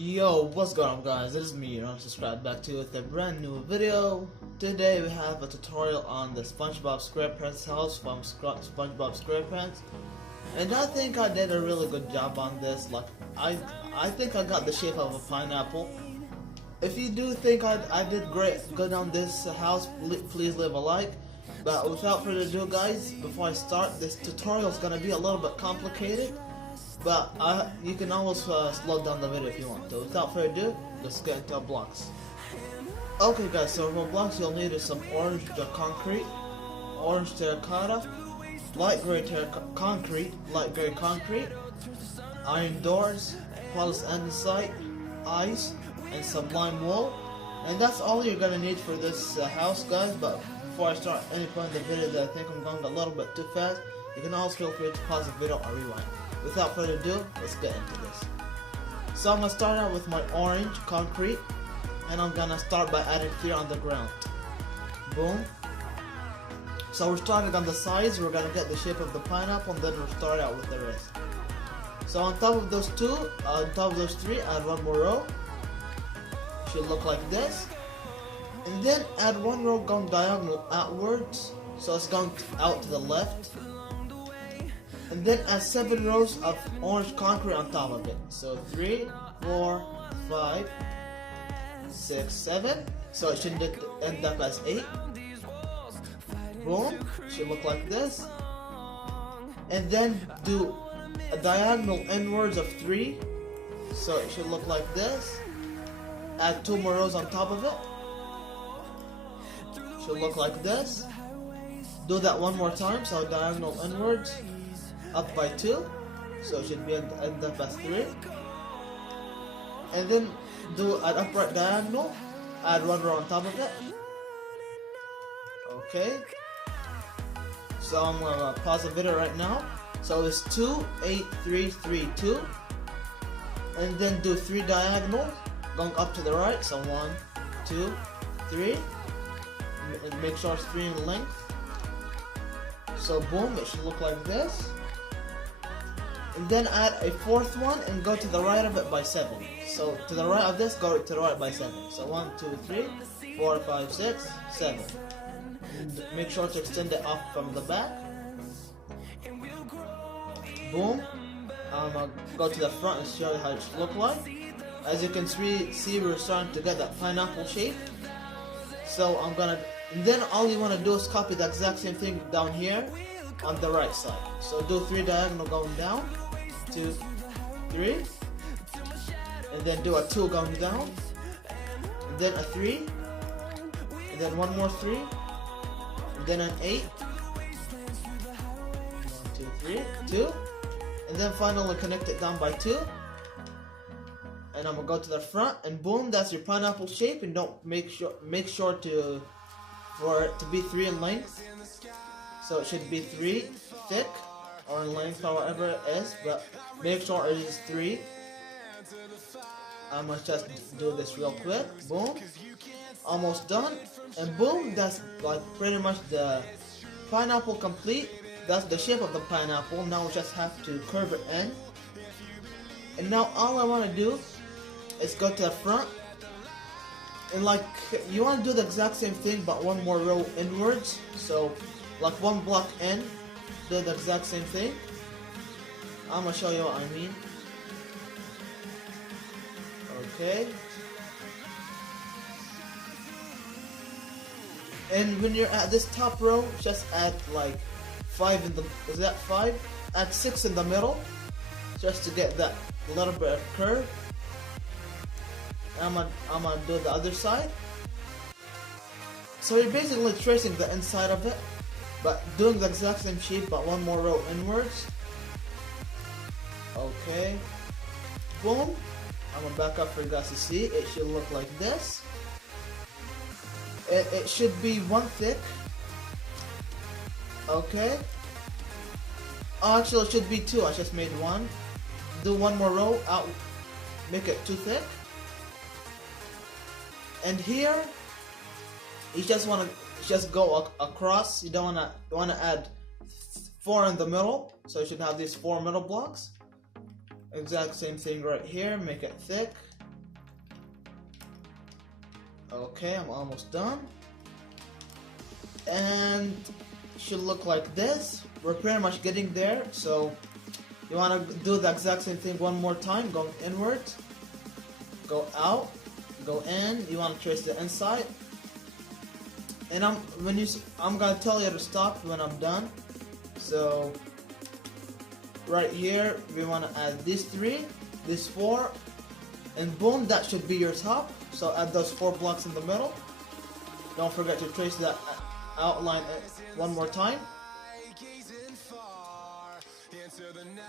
Yo, what's going on guys? It is me, and I'm subscribed back to you with a brand new video. Today we have a tutorial on the SpongeBob SquarePants house from SpongeBob SquarePants. And I think I did a really good job on this. Like, I think I got the shape of a pineapple. If you do think I did good on this house, please leave a like. But without further ado guys, before I start, this tutorial is going to be a little bit complicated. But you can always slow down the video if you want to. Without further ado, let's get into blocks. Okay guys, so for blocks you'll need some orange concrete, orange terracotta, light gray concrete, iron doors, polished andesite, ice, and some lime wool. And that's all you're gonna need for this house guys. But before I start any point in the video that I think I'm going a little bit too fast, you can always feel free to pause the video or rewind. Without further ado, let's get into this. So I'm going to start out with my orange concrete, and I'm going to start by adding 3 on the ground. Boom. So we're starting on the sides, we're going to get the shape of the pineapple, and then we'll start out with the rest. So on top of those 3, add one more row. Should look like this. And then add one row going diagonal outwards, so it's going out to the left. And then add 7 rows of orange concrete on top of it. So 3, 4, 5, 6, 7. So it should end up as 8. Boom. Should look like this. And then do a diagonal inwards of 3. So it should look like this. Add 2 more rows on top of it. Should look like this. Do that one more time. So diagonal inwards. Up by 2, so it should be end up as 3. And then do an upright diagonal, add 1 row on top of it. Okay, so I'm gonna pause the video right now. So it's 2, 8, 3, 3, 2, and then do 3 diagonals going up to the right. So 1, 2, 3, and make sure it's 3 in length. So boom, it should look like this. And then add a 4th one and go to the right of it by 7. So to the right of this, go to the right by 7. So 1, 2, 3, 4, 5, 6, 7. And make sure to extend it off from the back. Boom. I'm gonna go to the front and show you how it should look like. As you can see, we're starting to get that pineapple shape. So and then all you want to do is copy the exact same thing down here on the right side. So do 3 diagonal going down, 2, 3, and then do a 2 going down, and then a 3, and then one more 3, and then an 8, 1, 2, 3, 2, and then finally connect it down by 2. And I'm gonna go to the front, and boom, that's your pineapple shape. And don't make sure for it to be 3 in length. So it should be 3 thick or in length, however it is, but make sure it is 3. I'm gonna just do this real quick. Boom, almost done, and boom, that's like pretty much the pineapple complete. That's the shape of the pineapple. Now we just have to curve it in, and now all I want to do is go to the front, and like you want to do the exact same thing but 1 more row inwards. So like 1 block in, do the exact same thing. I'm gonna show you what I mean. Okay. And when you're at this top row, just add like 5 in the, is that 5? Add 6 in the middle, just to get that little bit of curve. I'm gonna do the other side. So you're basically tracing the inside of it, but doing the exact same shape but 1 more row inwards. Okay. Boom. I'm gonna back up for you guys to see. It should look like this. It should be 1 thick. Okay. Oh, actually it should be 2. I just made 1. Do 1 more row out. Make it 2 thick. And here, you just want to go across. You don't want to add 4 in the middle, so you should have these 4 middle blocks. Exact same thing right here, make it thick. Okay, I'm almost done. And should look like this. We're pretty much getting there. So you want to do the exact same thing one more time. Go inwards, go out, go in. You want to trace the inside. And I'm gonna tell you to stop when I'm done. So right here we want to add these 3, these 4, and boom, that should be your top. So add those 4 blocks in the middle. Don't forget to trace that outline one more time.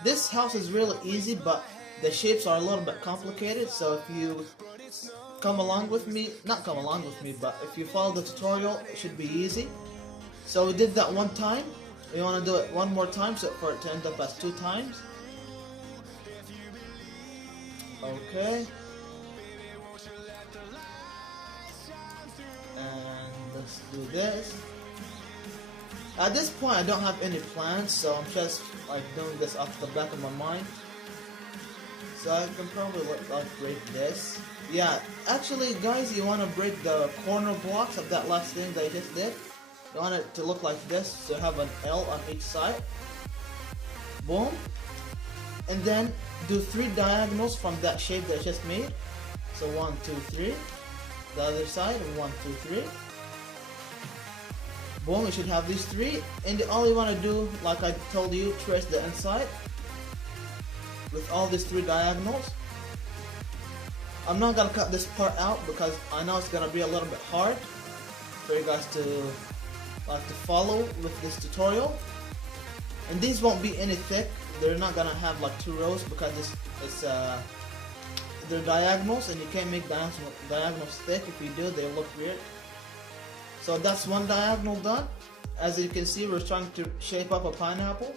This house is really easy, but the shapes are a little bit complicated. So if you come along with me, not come along with me, but if you follow the tutorial, it should be easy. So we did that one time. We want to do it one more time so for it to end up as 2 times. Okay. And let's do this. At this point I don't have any plans, so I'm just like doing this off the back of my mind. So I can probably like break this. Yeah, actually guys, you want to break the corner blocks of that last thing that I just did. You want it to look like this, so have an L on each side. Boom. And then do 3 diagonals from that shape that I just made. So 1, 2, 3. The other side, 1, 2, 3. Boom, you should have these 3. And all you want to do, like I told you, trace the inside with all these 3 diagonals. I'm not gonna cut this part out because I know it's gonna be a little bit hard for you guys to follow with this tutorial. And these won't be any thick. They're not gonna have like 2 rows because they're diagonals, and you can't make diagonals thick. If you do, they look weird. So that's 1 diagonal done. As you can see, we're trying to shape up a pineapple.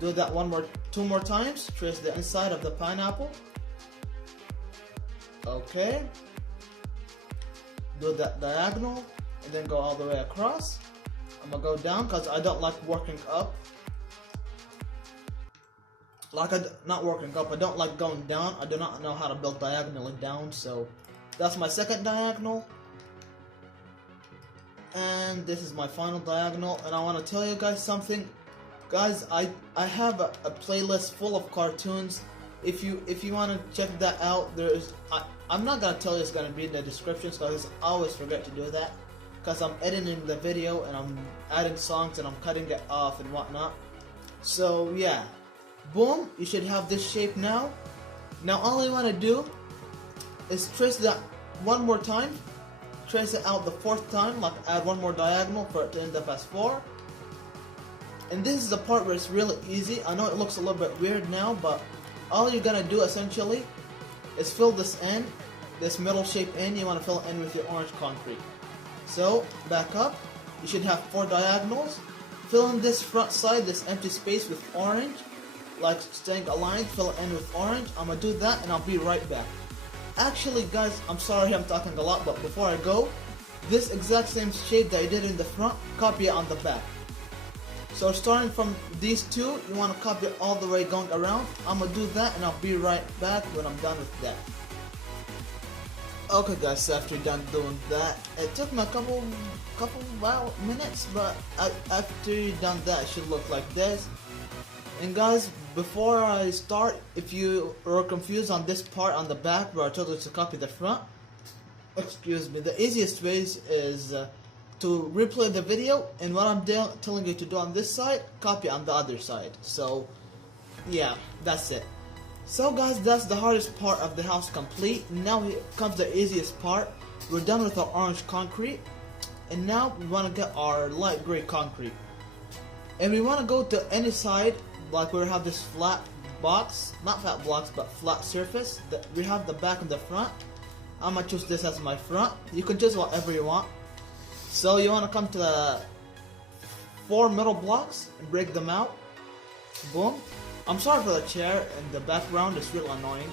Do that 2 more times. Trace the inside of the pineapple. Okay. Do that diagonal and then go all the way across. I'm gonna go down because I don't like working up. Not working up, I don't like going down. I do not know how to build diagonally down, so that's my second diagonal. And this is my final diagonal, and I want to tell you guys something. Guys, I have a playlist full of cartoons. If you want to check that out, I'm not gonna tell you it's gonna be in the descriptions because I always forget to do that because I'm editing the video and I'm adding songs and I'm cutting it off and whatnot. So yeah, boom, you should have this shape now. Now all you want to do is trace that one more time. Trace it out the 4th time, like add 1 more diagonal for it to end up as 4. And this is the part where it's really easy. I know it looks a little bit weird now, but all you're gonna do essentially is fill this in, this middle shape in. You want to fill it in with your orange concrete. So back up, you should have 4 diagonals. Fill in this front side, this empty space with orange, like staying aligned. Fill it in with orange. I'm gonna do that and I'll be right back. Actually guys, I'm sorry I'm talking a lot, but before I go, this exact same shape that I did in the front, copy it on the back. So starting from these 2, you want to copy it all the way going around. I'm gonna do that and I'll be right back when I'm done with that. Okay guys, so after done doing that, it took me a couple minutes, but after you've done that, it should look like this. And guys, before I start, if you are confused on this part on the back where I told you to copy the front, excuse me, the easiest way is to replay the video, and what I'm telling you to do on this side, copy on the other side. So yeah, that's it. So guys, that's the hardest part of the house complete. Now here comes the easiest part. We're done with our orange concrete, and now we want to get our light gray concrete. And we want to go to any side, like we have this flat box, not flat blocks, but flat surface. We have the back and the front. I'm gonna choose this as my front. You can choose whatever you want. So you want to come to the 4 middle blocks and break them out. Boom. I'm sorry for the chair in the background, it's real annoying.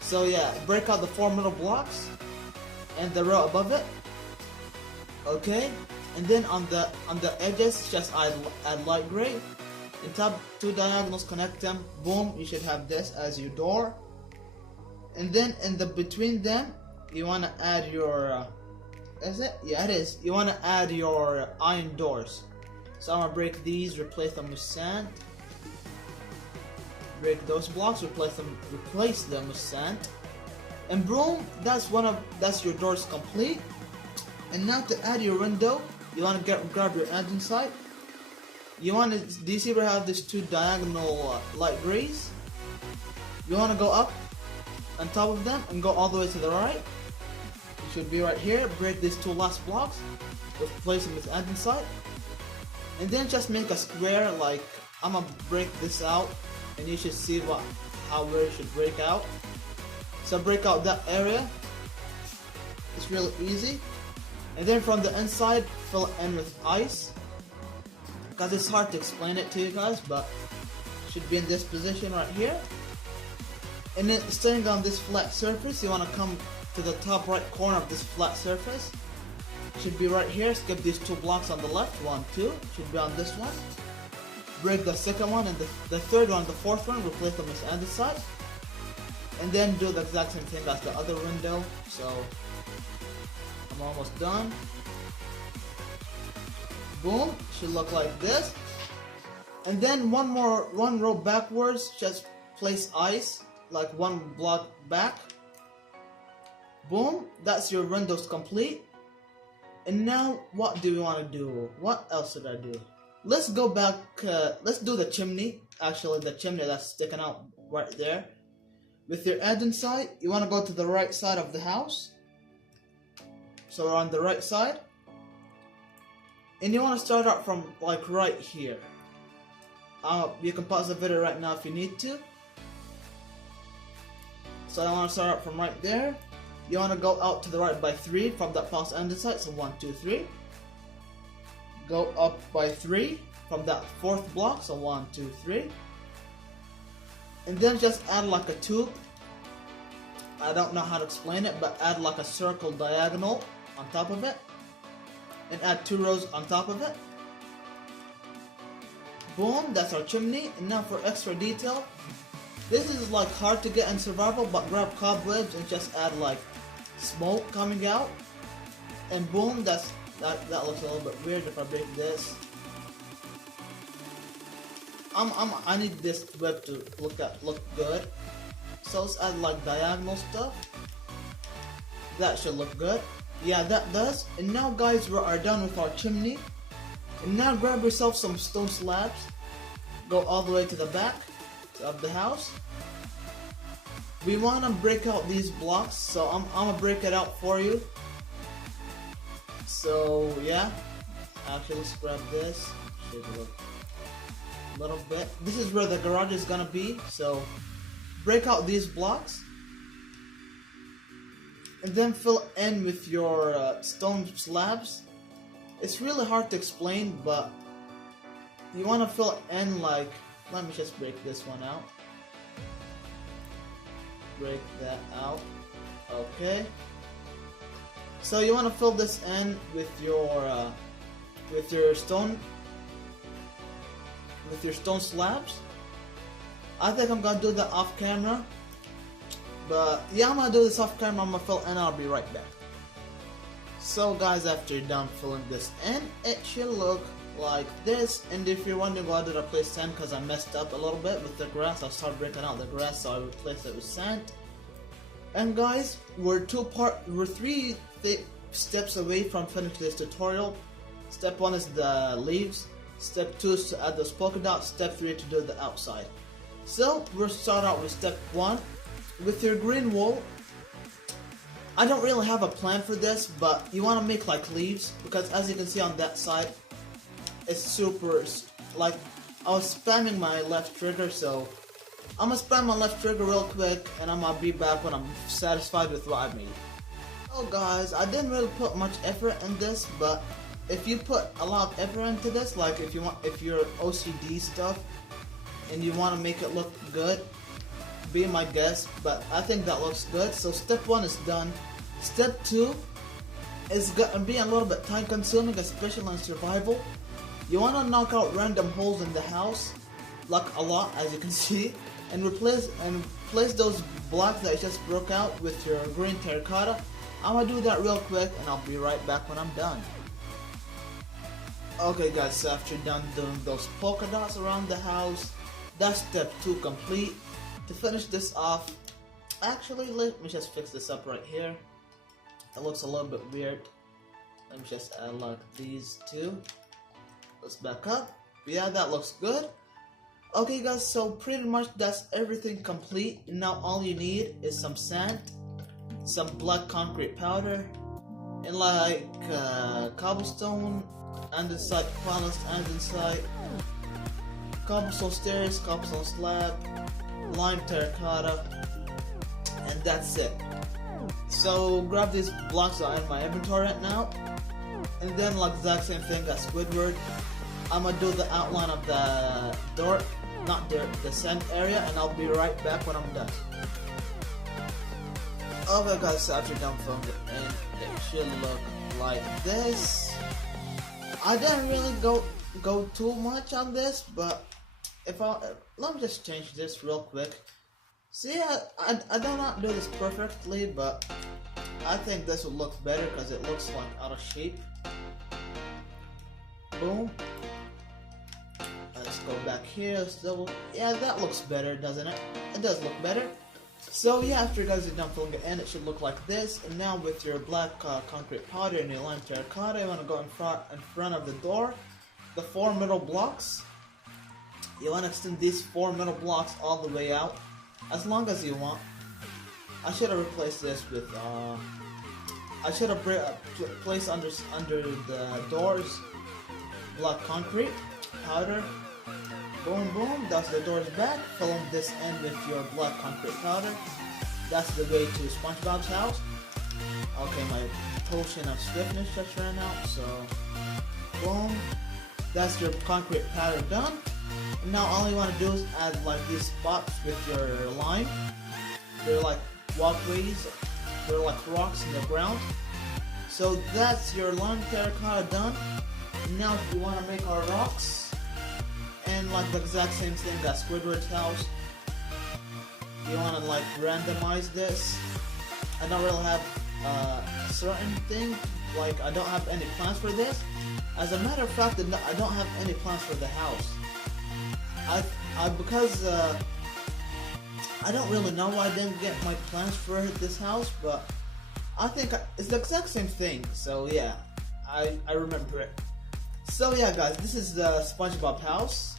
So yeah, break out the 4 middle blocks and the row above it. Okay, and then on the edges, just add light gray. And top 2 diagonals, connect them. Boom, you should have this as your door. And then in the between them, you want to add your is it? Yeah, it is. You want to add your iron doors. So I'm gonna break these, replace them with sand. Break those blocks, replace them with sand. And boom, that's your doors complete. And now to add your window, you want to grab your engine sight. Do you see where I have these two diagonal light grays? You want to go up on top of them and go all the way to the right. It should be right here. Break these two last blocks, replace them with engine sight. And then just make a square, like I'm gonna break this out, and you should see where it should break out. So break out that area. It's really easy. And then from the inside, fill it in with ice. Because it's hard to explain it to you guys, but it should be in this position right here. And then standing on this flat surface, you want to come to the top right corner of this flat surface. Should be right here. Skip these two blocks on the left. 1, 2. Should be on this one. Break the second one and the third one, the fourth one. Replace them with andesite. And then do the exact same thing as the other window. So I'm almost done. Boom. Should look like this. And then one row backwards. Just place ice, like one block back. Boom. That's your windows complete. And now, what do we want to do? What else should I do? Let's go back, let's do the chimney. Actually, the chimney that's sticking out right there. With your engine sight, you want to go to the right side of the house. So we're on the right side. And you want to start out from, like, right here. You can pause the video right now if you need to. So I want to start out from right there. You want to go out to the right by 3 from that pause engine sight. So 1, 2, 3. Go up by 3 from that fourth block. So 1, 2, 3. And then just add like a tube. I don't know how to explain it, but add like a circle diagonal on top of it. And add 2 rows on top of it. Boom, that's our chimney. And now for extra detail. This is like hard to get in survival, but grab cobwebs and just add like smoke coming out. And boom, that looks a little bit weird if I break this. I need this web to look good. So let's add like diagonal stuff. That should look good. Yeah, that does. And now guys, we are done with our chimney. And now grab yourself some stone slabs. Go all the way to the back of the house. We want to break out these blocks, so I'm gonna break it out for you. So yeah, actually let's grab this. Should look a little bit. This is where the garage is gonna be, so break out these blocks and then fill in with your stone slabs. It's really hard to explain, but you want to fill it in like, let me just break this one out. Break that out. Okay. So you want to fill this in with your stone slabs. I think I'm gonna do that off camera. But yeah, I'm gonna do this off camera. I'm gonna fill in. I'll be right back. So guys, after you're done filling this in, it should look like this. And if you're wondering why did I place sand, because I messed up a little bit with the grass. I started breaking out the grass, so I replaced it with sand. And guys, we're 3 steps away from finishing this tutorial. Step 1 is the leaves. Step 2 is to add those polka dots. Step 3 to do the outside. So we'll start out with step 1. With your green wool, I don't really have a plan for this, but you want to make like leaves, because as you can see on that side, it's super, like, I was spamming my left trigger, so I'm gonna spam my left trigger real quick, and I'm gonna be back when I'm satisfied with what I made. Oh guys, I didn't really put much effort in this, but if you put a lot of effort into this, like if you're OCD stuff and you want to make it look good, be my guest, but I think that looks good. So step 1 is done. Step 2 is gonna be a little bit time consuming, especially in survival. You want to knock out random holes in the house, like a lot, as you can see, and replace those blocks that just broke out with your green terracotta. I'm gonna do that real quick and I'll be right back when I'm done. Okay guys, so after you're done doing those polka dots around the house, that's step 2 complete. To finish this off, actually let me just fix this up right here. It looks a little bit weird. Let me just add like these two. Let's back up. Yeah, that looks good. Okay guys, so pretty much that's everything complete. Now all you need is some sand, some black concrete powder, and like cobblestone andesite, polished andesite, cobblestone stairs, cobblestone slab, lime terracotta, and that's it. So grab these blocks that are in my inventory right now, and then like the exact same thing as Squidward, I'm gonna do the outline of the dirt, not dirt, the sand area, and I'll be right back when I'm done. Okay guys, so after you're done from the end, it should look like this. I didn't really go too much on this, but let me just change this real quick. See, I do not do this perfectly, but I think this would look better because it looks like out of shape. Boom. Let's go back here. Let's double. Yeah, that looks better, doesn't it? It does look better. So yeah, after you guys are done filling it in, it should look like this. And now with your black concrete powder and your lime terracotta, you want to go in front of the door, the 4 middle blocks. You want to extend these 4 middle blocks all the way out, as long as you want. I should have replaced this with I should have placed under the doors black concrete powder. Boom, boom, that's the doors back. Fill in this end with your black concrete powder. That's the way to SpongeBob's house. Okay, my potion of swiftness just ran out, so boom. That's your concrete powder done. And now all you want to do is add like these spots with your lime. They're like walkways, they're like rocks in the ground. So that's your lime terracotta done. Now if you want to make our rocks, and like the exact same thing as Squidward's house, you want to like randomize this. I don't really have a certain thing, like I don't have any plans for this. As a matter of fact, I don't have any plans for the house. Because I don't really know why I didn't get my plans for this house, but I think it's the exact same thing. So yeah, I remember it. So yeah guys, this is the SpongeBob house.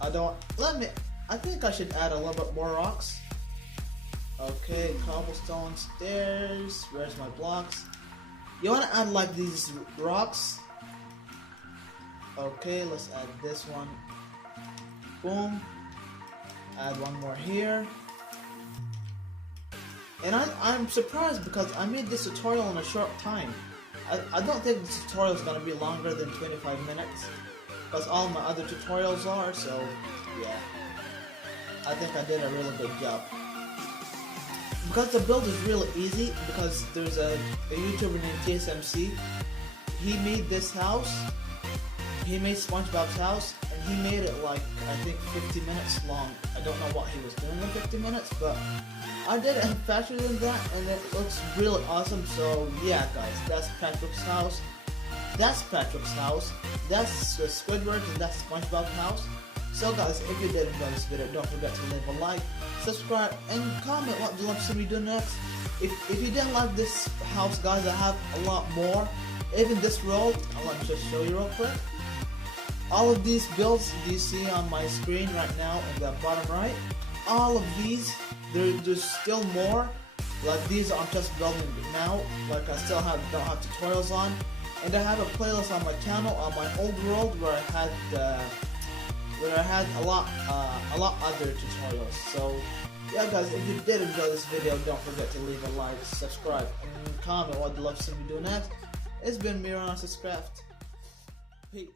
I think I should add a little bit more rocks. Okay, cobblestone stairs, where's my blocks? You want to add like these rocks. Okay, let's add this one. Boom. Add one more here. And I'm surprised because I made this tutorial in a short time. I don't think this tutorial is going to be longer than 25 minutes. Because all my other tutorials are, so yeah. I think I did a really good job. Because the build is really easy, because there's a YouTuber named TSMC. He made this house. He made SpongeBob's house, and he made it like, I think 50 minutes long. I don't know what he was doing in 50 minutes, but I did it faster than that, and it looks really awesome. So yeah guys, that's Patrick's house. That's Patrick's house. That's Squidward, and that's SpongeBob's house. So guys, if you did enjoy this video, don't forget to leave a like, subscribe, and comment what you want to see me do next. If you didn't like this house guys, I have a lot more. Even this world, I'll just show you real quick. All of these builds you see on my screen right now in the bottom right, all of these, there's still more. Like these I'm just building now, like I still don't have tutorials on. And I have a playlist on my channel on my old world where I had a lot other tutorials. So yeah guys, if you did enjoy this video, don't forget to leave a like, subscribe, and comment what you'd love to see me do next. It's been Miranas's Craft. Peace.